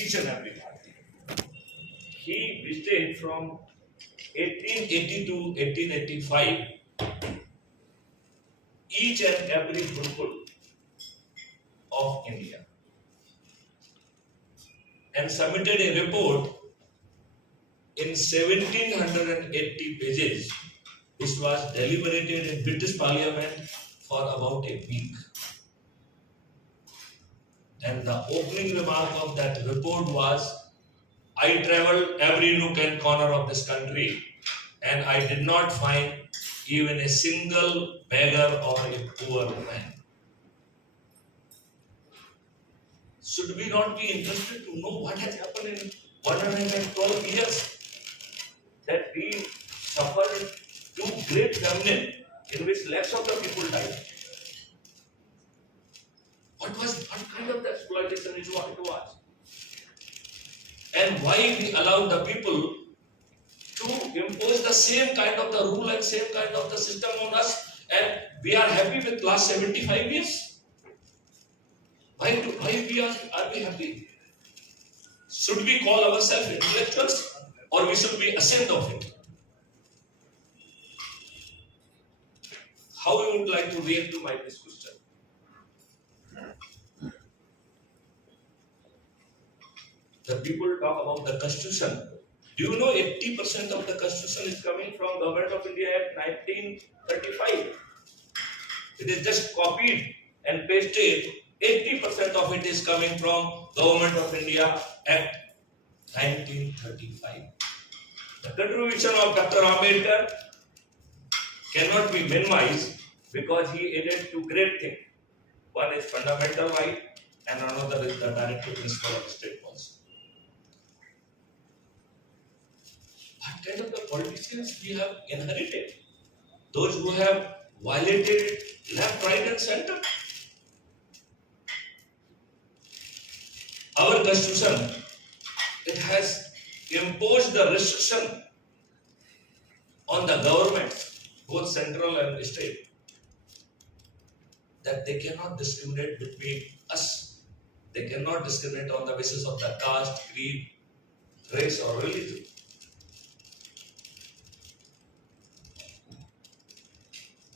each and every Bharatiya. He visited from 1880 to 1885 each and every Gurukul of India and submitted a report in 1780 pages, which was deliberated in British Parliament for about a week. And the opening remark of that report was, I traveled every nook and corner of this country and I did not find even a single beggar or a poor man. Should we not be interested to know what has happened in 112 years? That we suffered two great famines in which lakhs of the people died. What kind of exploitation it was? And why we allowed the people to impose the same kind of the rule and same kind of the system on us, and we are happy with last 75 years? Why are we happy? Should we call ourselves intellectuals, or we should be ashamed of it? How you would like to react to my this question? The people talk about the Constitution. Do you know 80% of the Constitution is coming from Government of India Act 1935? It is just copied and pasted. 80% of it is coming from Government of India Act 1935. The contribution of Dr. Ambedkar cannot be minimized because he added two great things. One is fundamental right and another is the directive principle of state policy. What kind of the politicians we have inherited? Those who have violated left, right and center. Our Constitution, it has imposed the restriction on the governments, both central and state, that they cannot discriminate between us. They cannot discriminate on the basis of the caste, creed, race or religion.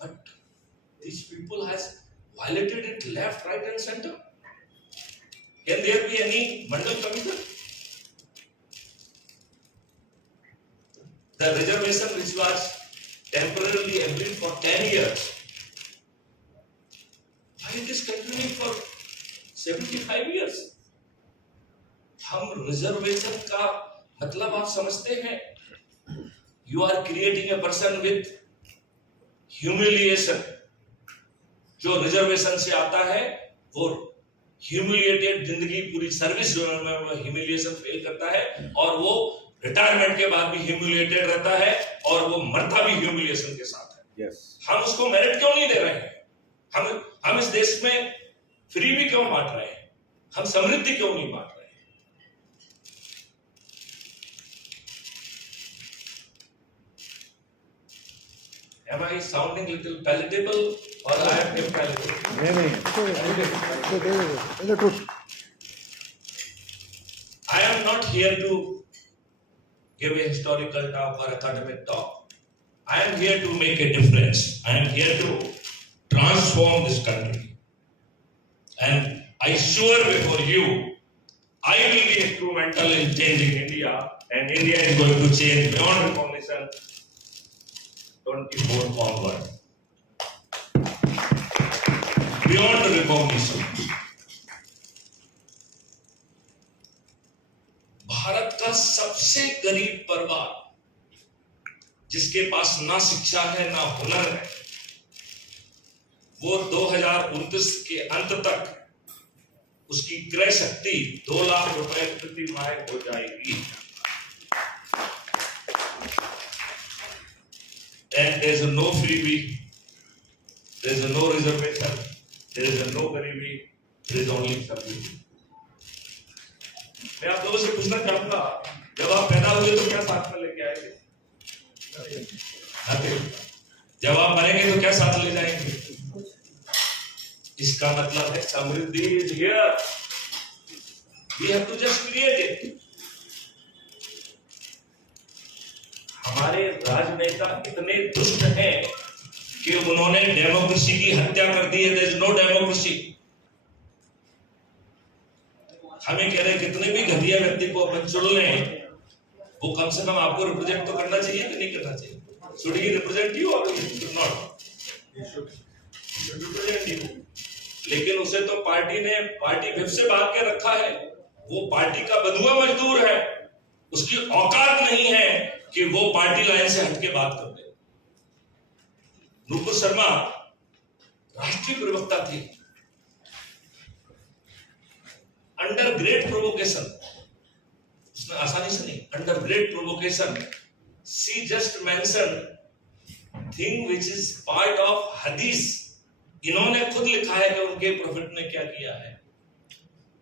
But these people has violated it left, right and center. Can there be any Mandal Commission? The reservation which was temporarily agreed for 10 years, why it is continuing for 75 years? हम reservation का मतलब आप समझते हैं? You are creating a person with humiliation. जो reservation से आता है वो ह्यूमिलिएटेड जिंदगी पूरी सर्विस में वो ह्यूमिलिएशन फेल करता है और वो रिटायरमेंट के बाद भी ह्यूमिलिएटेड रहता है और वो मरता भी ह्यूमिलिएशन के साथ है। हम उसको मेरिट क्यों नहीं दे रहे हैं? हम इस देश में फ्री भी क्यों बांट रहे हैं? हम समृद्धि क्यों नहीं बांट रहे हैं? Am I sounding little palatable or I am impalatable? I am not here to give a historical talk or academic talk. I am here to make a difference. I am here to transform this country. And I swear before you, I will be instrumental in changing India, and India is going to change beyond recognition 24 forward. Beyond recognition. Bharat का सबसे गरीब परिवार, जिसके पास ना शिक्षा है ना हुनर है, वो 2029 के अंत तक उसकी क्रय शक्ति 2 लाख रुपए प्रति माह हो जाएगी। And there is no freebie, there is no reservation, there is no garibi, there is only stability. मैं आप लोगों से पूछना चाहूंगा, जब आप पैदा हुए तो क्या साथ में लेके आए थे? जब आप मरेंगे तो क्या साथ ले जाएंगे? इसका मतलब है समृद्धि is here. We have to just create it. हमारे राजनेता इतने दुष्ट हैं कि उन्होंने डेमोक्रेसी की हत्या कर दी है. There is no democracy. हमें कह रहे कितने भी घटिया व्यक्ति को अपन चुन लें, वो कम से कम आपको रिप्रेजेंट तो करना चाहिए कि नहीं करना चाहिए? Should he represent you or should not? He should represent you. लेकिन उसे तो पार्टी ने पार्टी विप से बांध के रखा है. वो पार्टी का बंधुआ मजदूर है. उसकी औकात नहीं है कि वो पार्टी लाइन से हटके बात कर दे. नुपुर शर्मा राष्ट्रीय प्रवक्ता थी. अंडर ग्रेट प्रोवोकेशन, उसने आसानी से नहीं, under great provocation she just mention thing which is part of हदीस. इन्होंने खुद लिखा है कि उनके प्रोफेट ने क्या किया है.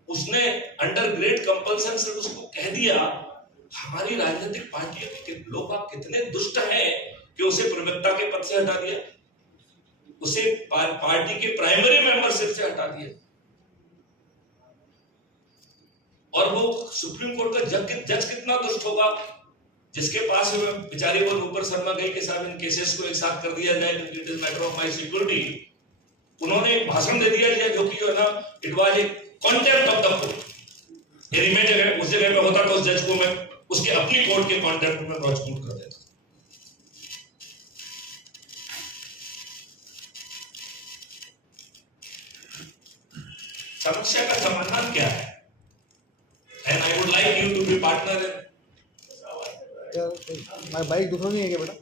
उसने अंडर ग्रेट कंपल्सन से उसको कह दिया. हमारी राजनीतिक पार्टियों के लोग आप कितने दुष्ट हैं कि उसे प्रवक्ता के पद से हटा दिया, उसे पार्टी के प्राइमरी मेंबरशिप से हटा दिया. और वो सुप्रीम कोर्ट का जज कितना दुष्ट होगा, जिसके पास बेचारी वो नुपुर शर्मा गई कि साहब इन केसेस को एक साथ कर दिया जाए, it is matter of my security. उन्होंने एक भाषण दे दिया जो कि जो है ना, it was a contempt of the court. यदि मैं जगह उस जगह पे होता तो उस जज को मैं उसके अपनी कोर्ट के कॉन्टेम्प्ट में प्रोसिक्यूट कर देता. समस्या का समाधान क्या है? And I would like you to be partner in. मैं बाइक दूसरा नहीं है क्या बेटा?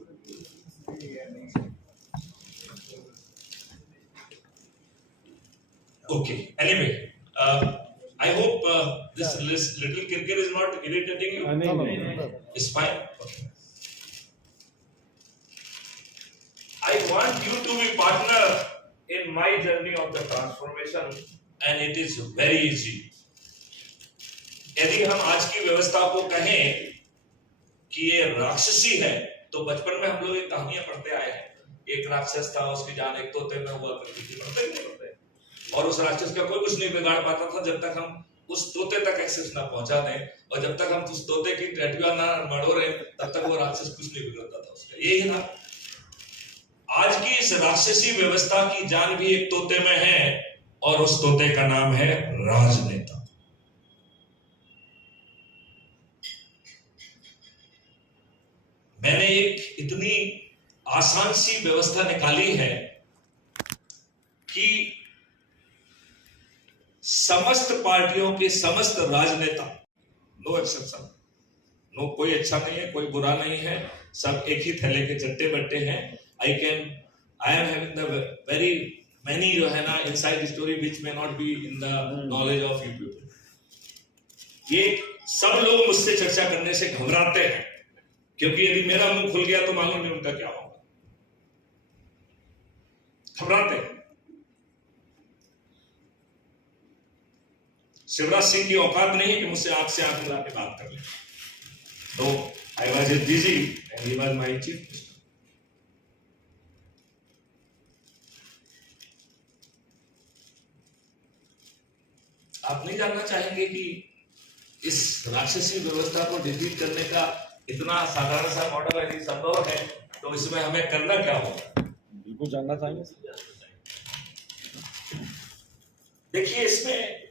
Okay. Anyway, I hope this little kirkir is not irritating you. No. It's fine. Okay. I want you to be partner in my journey of the transformation, and it is very easy. यदि हम आज की व्यवस्था को कहें कि ये राक्षसी है, तो बचपन में हम लोग एक कहानियां पढ़ते आए हैं. एक राक्षस था, उसकी जान एक तोते में हुआ करती थी. पढ़ते, और उस राक्षस का कोई कुछ नहीं बिगाड़ पाता था जब तक हम उस तोते तक एक्सेस ना पहुंचा दें, और जब तक हम उस तोते की टैटुआ ना मड़ोरे तब तक वो राक्षस कुछ नहीं बिगड़ता था उसका. यही था. आज की इस राक्षसी व्यवस्था की जान भी एक तोते में है, और उस तोते का नाम है राजनेता. मैंने एक इतनी आसान सी व्यवस्था निकाली है कि समस्त पार्टियों के समस्त राजनेता, नो एक्सेप्शन, नो, कोई अच्छा नहीं है, कोई बुरा नहीं है, सब एक ही थैले के चट्टे बट्टे हैं. I am having the very many जो है ना inside story which may not be in the knowledge of you people. ये सब लोग मुझसे चर्चा करने से घबराते हैं, क्योंकि यदि मेरा मुंह खुल गया तो मालूम नहीं उनका क्या होगा. घबराते हैं. शिवराज सिंह की औकात नहीं है कि मुझसे आंख से आंख मिला के बात कर ले. तो I was busy and he was my chief minister. आप नहीं जानना चाहेंगे कि इस राक्षसी व्यवस्था को डिफीट करने का इतना साधारण सा मॉडल यदि संभव है, तो इसमें हमें करना क्या होगा? बिल्कुल जानना चाहेंगे. देखिए, इसमें